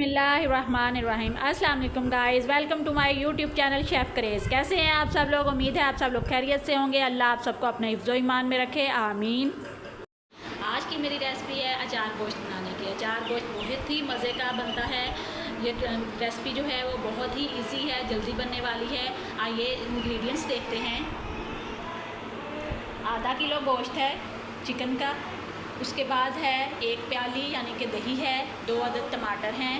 बिस्मिल्लाहिर्रहमानिर्रहीम। अस्सलाम वालेकुम guys, welcome to my YouTube channel chef craze. कैसे हैं आप सब लोग? उम्मीद है आप सब लोग खैरियत से होंगे। अल्लाह आप सबको अपने हिफ्ज़ो ईमान में रखे, आमीन। आज की मेरी रेसिपी है अचार गोश्त बनाने की। अचार गोश्त बहुत ही मज़े का बनता है। ये रेसिपी जो है वो बहुत ही इजी है, जल्दी बनने वाली है। आइए इंग्रेडिएंट्स देखते हैं। आधा किलो गोश्त है चिकन का। उसके बाद है 1 प्याली यानी कि दही है, 2 अदद टमाटर हैं,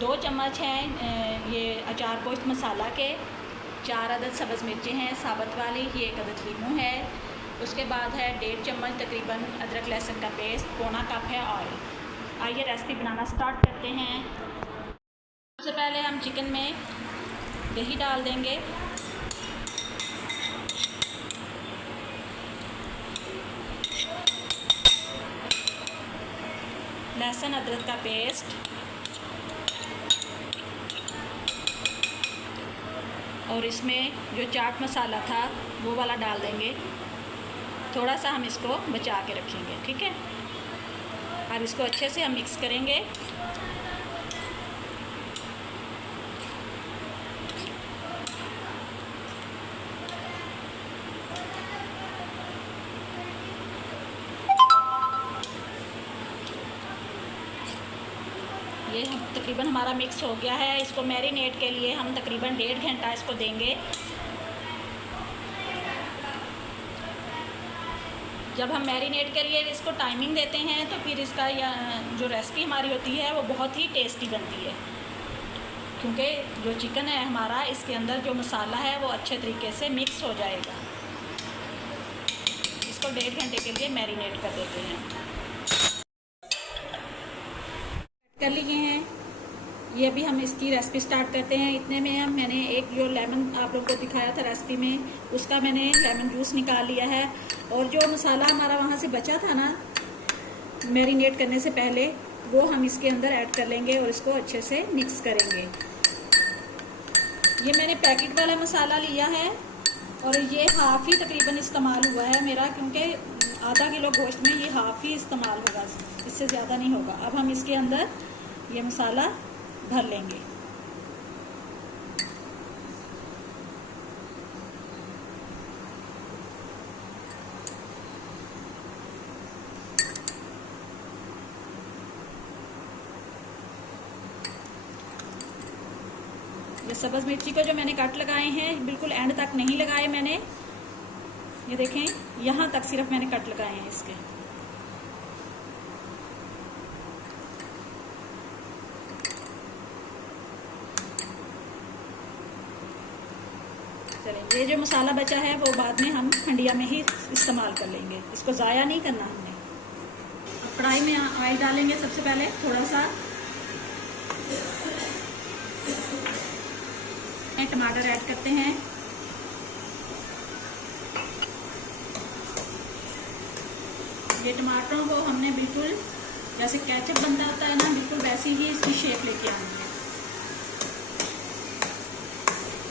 2 चम्मच हैं ये अचार गोश्त मसाला के, 4 अदद सब्ज़ मिर्चें हैं साबुत वाली, ये 1 अदद लीमू है। उसके बाद है 1.5 चम्मच तकरीबन अदरक लहसुन का पेस्ट, पौना कप है ऑयल। आइए रेसिपी बनाना स्टार्ट करते हैं। सबसे पहले हम चिकन में दही डाल देंगे, लहसुन अदरक का पेस्ट और इसमें जो चाट मसाला था वो वाला डाल देंगे। थोड़ा सा हम इसको बचा के रखेंगे, ठीक है। अब इसको अच्छे से हम मिक्स करेंगे। ये तकरीबन हमारा मिक्स हो गया है। इसको मैरिनेट के लिए हम तकरीबन 1.5 घंटा इसको देंगे। जब हम मैरिनेट के लिए इसको टाइमिंग देते हैं तो फिर इसका जो रेसिपी हमारी होती है वो बहुत ही टेस्टी बनती है, क्योंकि जो चिकन है हमारा इसके अंदर जो मसाला है वो अच्छे तरीके से मिक्स हो जाएगा। इसको 1.5 घंटे के लिए मैरिनेट कर देते हैं। कर लिए हैं ये। अभी हम इसकी रेसिपी स्टार्ट करते हैं। इतने में हम मैंने एक जो लेमन आप लोगों को दिखाया था रेसिपी में, उसका मैंने लेमन जूस निकाल लिया है। और जो मसाला हमारा वहाँ से बचा था ना मैरिनेट करने से पहले, वो हम इसके अंदर ऐड कर लेंगे और इसको अच्छे से मिक्स करेंगे। ये मैंने पैकेट वाला मसाला लिया है और ये हाफ़ ही तकरीबन इस्तेमाल हुआ है मेरा, क्योंकि आधा किलो गोश्त में ये हाफ़ ही इस्तेमाल होगा, इससे ज़्यादा नहीं होगा। अब हम इसके अंदर ये मसाला भर लेंगे। ये सब्ज़ मिर्ची को जो मैंने कट लगाए हैं बिल्कुल एंड तक नहीं लगाए मैंने, ये देखें यहाँ तक सिर्फ मैंने कट लगाए हैं इसके। चलिए, ये जो मसाला बचा है वो बाद में हम हंडिया में ही इस्तेमाल कर लेंगे, इसको ज़ाया नहीं करना हमने। अब कढ़ाई में ऑयल डालेंगे सबसे पहले थोड़ा सा। टमाटर ऐड करते हैं। ये टमाटरों को हमने बिल्कुल जैसे केचप बनता होता है ना, बिल्कुल वैसी ही इसकी शेप लेके आनी है।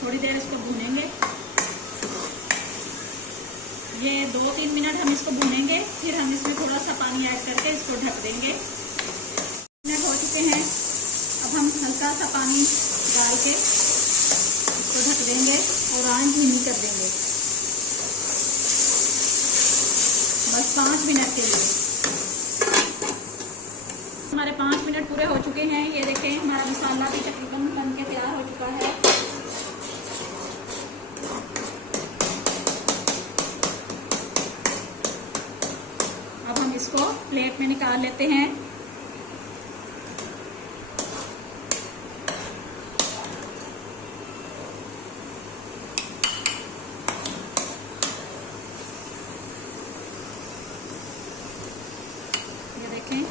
थोड़ी देर इसको भूनेंगे। ये 2-3 मिनट हम इसको भूनेंगे, फिर हम इसमें थोड़ा सा पानी ऐड करके इसको ढक देंगे। मिनट हो चुके हैं। अब हम हल्का सा पानी डाल के इसको ढक देंगे और आंच धीमी कर देंगे बस 5 मिनट के लिए। हमारे 5 मिनट पूरे हो चुके हैं। ये देखें हमारा मसाला भी तकरीबन बन के तैयार हो चुका है। अब हम इसको प्लेट में निकाल लेते हैं। ये देखें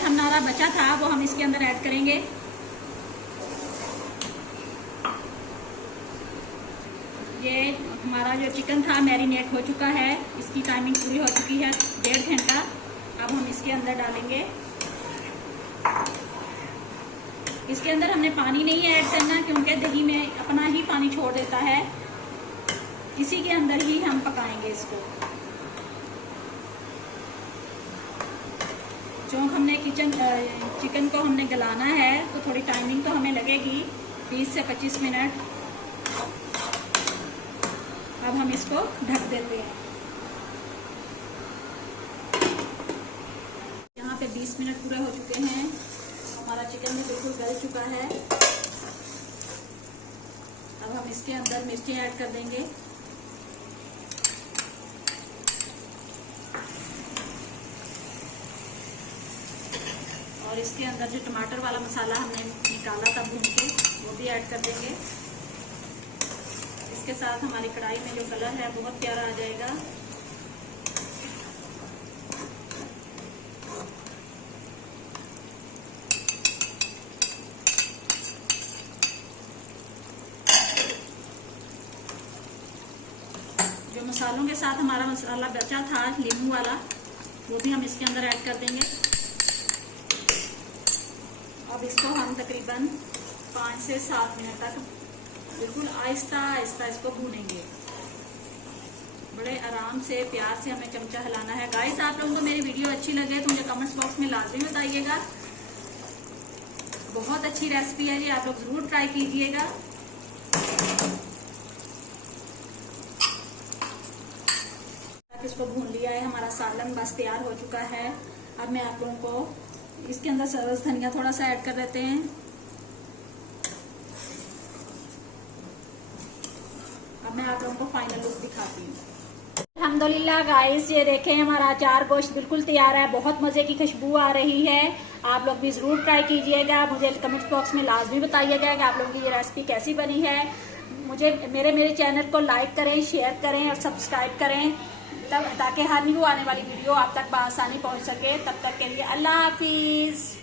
हमारा बचा था वो हम इसके अंदर ऐड करेंगे। ये हमारा जो चिकन था मैरिनेट हो चुका है, इसकी टाइमिंग पूरी हो चुकी है 1.5 घंटा। अब हम इसके अंदर डालेंगे। इसके अंदर हमने पानी नहीं ऐड करना, क्योंकि दही में अपना ही पानी छोड़ देता है। इसी के अंदर ही हम पकाएंगे इसको। जो हमने चिकन को हमने गलाना है तो थोड़ी टाइमिंग तो हमें लगेगी 20 से 25 मिनट। अब हम इसको ढक देते हैं। यहाँ पे 20 मिनट पूरे हो चुके हैं। हमारा चिकन भी बिल्कुल गल चुका है। अब हम इसके अंदर मिर्ची ऐड कर देंगे। और इसके अंदर जो टमाटर वाला मसाला हमने निकाला था भून के, वो भी ऐड कर देंगे। इसके साथ हमारी कढ़ाई में जो कलर है बहुत प्यारा आ जाएगा। जो मसालों के साथ हमारा मसाला बचा था नींबू वाला, वो भी हम इसके अंदर ऐड कर देंगे। अब इसको हम तकरीबन 5 से 7 मिनट तक बिल्कुल आहिस्ता आहिस्ता इसको भूनेंगे। बड़े आराम से प्यार से हमें चमचा हिलाना है। गाइस, आप लोगों को मेरी वीडियो अच्छी लगे तो मुझे कमेंट्स बॉक्स में लाजमी बताइएगा। बहुत अच्छी रेसिपी है ये, आप लोग जरूर ट्राई कीजिएगा। इसको भून लिया है, हमारा सालन बस तैयार हो चुका है। अब मैं आप लोगों को इसके अंदर सब्ज़ धनिया थोड़ा सा ऐड कर देते हैं। अब मैं आप लोगों को फाइनल लुक दिखाती हूँ। अल्हम्दुलिल्लाह गाइस, ये देखें हमारा अचार गोश्त बिल्कुल तैयार है। बहुत मज़े की खुशबू आ रही है। आप लोग भी ज़रूर ट्राई कीजिएगा। मुझे कमेंट बॉक्स में लाजमी बताइएगा कि आप लोगों की ये रेसिपी कैसी बनी है। मुझे मेरे चैनल को लाइक करें, शेयर करें और सब्सक्राइब करें, तब ताकि हर न्यू आने वाली वीडियो आप तक बआसानी पहुंच सके। तब तक के लिए अल्लाह हाफिज़।